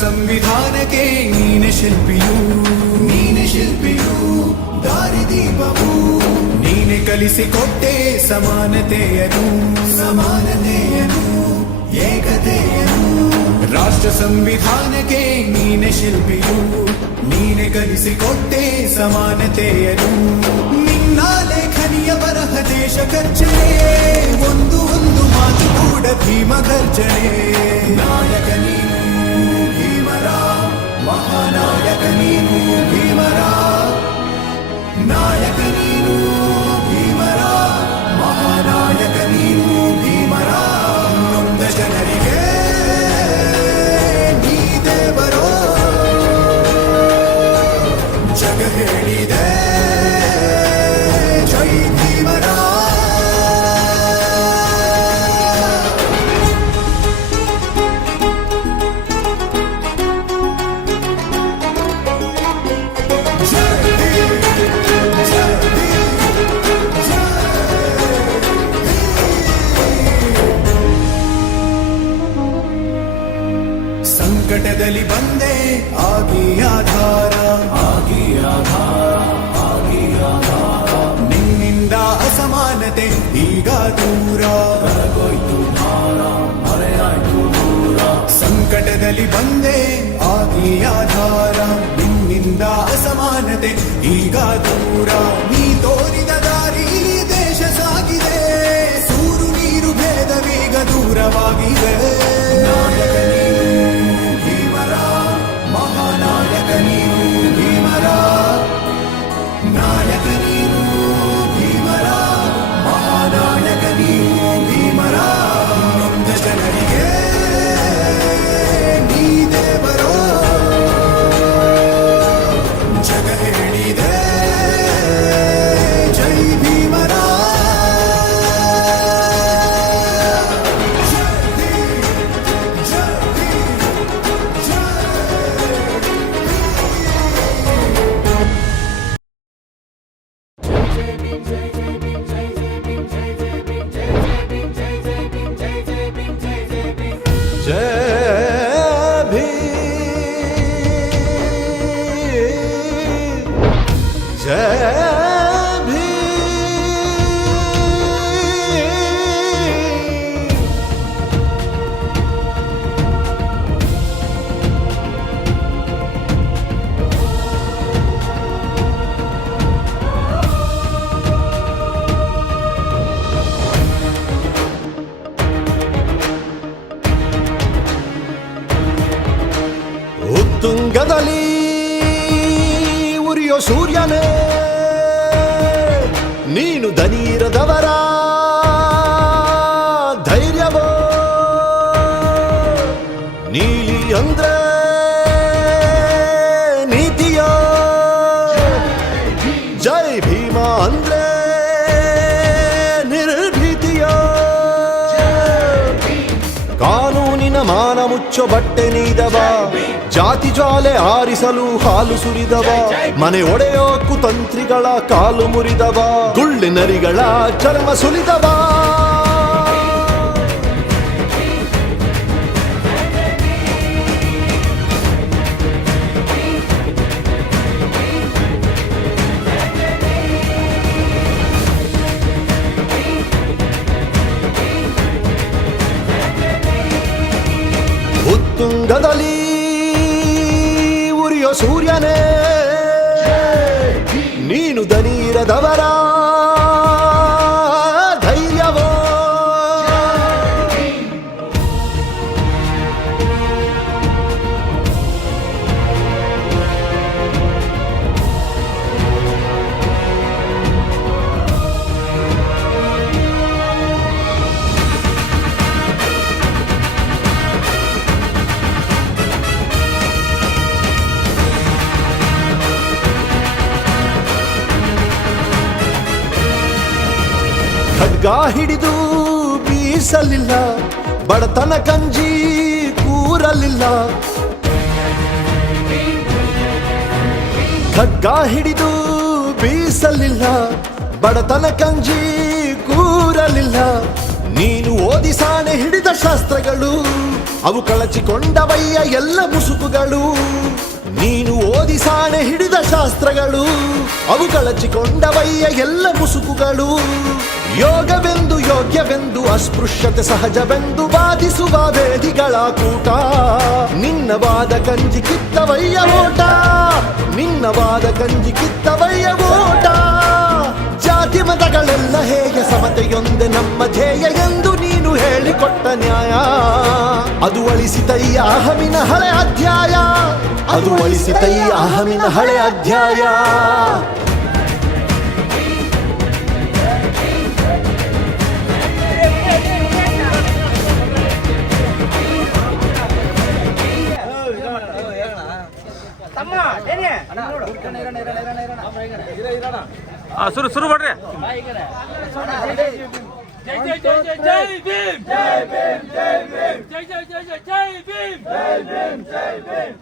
ಸಂವಿಧಾನಕ್ಕೆ ನೀನೆ ಶಿಲ್ಪಿಯು ದಾರಿದೀಪವು ನೀನೆ ಕಲಿಸಿಕೊಟ್ಟೆ ಸಮಾನತೆಯನು ಏಕತೆಯನು ರಾಷ್ಟ್ರ ಸಂವಿಧಾನಕ್ಕೆ ನೀನೆ ಶಿಲ್ಪಿಯು ನೀನೆ ಕಲಿಸಿಕೊಟ್ಟೆ ಸಮಾನತೆಯನು ನಿನ್ನ ಲೇಖನಿಯ ಬರಹ ದೇಶ ಖರ್ಚನೆ ಒಂದು ಮಾತು ಕೂಡ ಭೀಮ ಗರ್ಜನೆ ನಾಯಕ ನೀನು ಭೀಮರ ಮಹಾನಾಯಕ ನೀನು ಭೀಮರ ನಾಯಕ ನೀನು ಭೀಮರ ಮಹಾನಾಯಕ ನೀನು ಭೀಮರ ನೊಂದ ಜನರಿಗೆ ನೀ ದೇವರೋ ಜಗ ಹೇಳಿದೆ ಜೈ ಭೀಮರ ಸಂಕಟದಲ್ಲಿ ಬಂದೆ ಆಗಿ ಆಧಾರ ನಿನ್ನಿಂದ ಅಸಮಾನತೆ ಈಗ ದೂರ ಸಂಕಟದಲ್ಲಿ ಬಂದೆ ಆಗಿ ಆಧಾರ ನಿನ್ನಿಂದ ಅಸಮಾನತೆ ಈಗ ದೂರ ನೀ ತೋರಿದ ದಾರಿ ದೇಶ ಸಾಗಿದೆ ಸೂರು ನೀರು ಭೇದವೀಗ ದೂರವಾಗಿದೆ ನಾಯಕ ನೀನು ಭೀಮರ ಮಹಾನಾಯಕ ನೀನು ಭೀಮರ ನಾಯಕ ನೀನು ಭೀಮರ ಮಹಾನಾಯಕ ನೀನು ಭೀಮರ ನೊಂದ ಜನರಿಗೆ ನೀ ದೇವರೋ ಜಗ ಹೇಳಿದೆ ಜೈ ಭೀಮರ ಉತ್ತುಂಗದಲ್ಲಿ ಉರಿಯೋ ಸೂರ್ಯನೇ ನೀನು ದನೀರದವರ ಧೈರ್ಯವೋ ನೀಲಿ ಅಂದ್ರೆ ನೀತಿಯೋ ಜೈ ಭೀಮ ಅಂದ್ರೆ ನಿರ್ಭೀತಿಯೋ ಕಾನೂನಿನ ಮಾನ ಮುಚ್ಚೋ ಬಟ್ಟೆ ನೀದವ ಜಾತಿ ಜ್ವಾಲೆ ಆರಿಸಲು ಹಾಲು ಸುರಿದವ ಮನೆ ಒಡೆಯೋ ಕುತಂತ್ರಿಗಳ ಕಾಲು ಮುರಿದವ ಗುಳ್ಳಿನರಿಗಳ ಚರ್ಮ ಸುಲಿದವ ಉತ್ತುಂಗದಲ್ಲಿ ಉರಿಯೋ ಸೂರ್ಯನೇ ನೀನು ದನೀರದವರ ಧೈರ್ಯವೋ ಖಡ್ಗ ಹಿಡಿದು ಬೀಸಲಿಲ್ಲ ಬಡತನ ಕಂಜಿ ಕೂರಲಿಲ್ಲ ಖಡ್ಗ ಹಿಡಿದು ಬೀಸಲಿಲ್ಲ ಬಡತನ ಕಂಜಿ ಕೂರಲಿಲ್ಲ ನೀನು ಓದಿ ಸಾಣೆ ಹಿಡಿದ ಶಾಸ್ತ್ರಗಳು ಅವು ಕಳಚಿಕೊಂಡವಯ್ಯ ಎಲ್ಲ ಮುಸುಕುಗಳು ನೀನು ಓದಿ ಸಾಣೆ ಹಿಡಿದ ಶಾಸ್ತ್ರಗಳು ಅವು ಕಳಚಿಕೊಂಡವಯ್ಯ ಎಲ್ಲ ಮುಸುಕುಗಳು ಯೋಗವೆಂದು ಯೋಗ್ಯವೆಂದು ಅಸ್ಪೃಶ್ಯತೆ ಸಹಜವೆಂದು ಬಾಧಿಸುವ ವೇದಿಗಳ ಕೂಟ ನಿನ್ನವಾದ ಕಂಜಿ ಕಿತ್ತವಯ್ಯ ಓಟ ನಿನ್ನವಾದ ಕಂಜಿ ಕಿತ್ತವಯ್ಯ ಓಟ ಜಾತಿ ಮತಗಳೆಲ್ಲ ಹೇಗೆ ಸಮತೆಯೊಂದೆ ನಮ್ಮ ಧ್ಯೇಯ ಎಂದು ನೀನು ಹೇಳಿಕೊಟ್ಟ ನ್ಯಾಯ ಅದು ಅಳಿಸಿತಯ್ಯ ಅಹಮಿನ ಹಳೆ ಅಧ್ಯಾಯ ಅದು ಅಳಿಸಿತಯ್ಯ ಅಹಮಿನ ಹಳೆ ಅಧ್ಯಾಯ ಶುರು ಮಾಡ್ರಿ ಜೈ ಜೈ ಜೈ ಜೈ ಜೈ ಭೀಮ್ ಜೈ ಭೀಮ್ ಜೈ ಭೀಮ್ ಜೈ ಜೈ ಜೈ ಜೈ ಜೈ ಭೀಮ್ ಜೈ ಭೀಮ್ ಜೈ ಭೀಮ್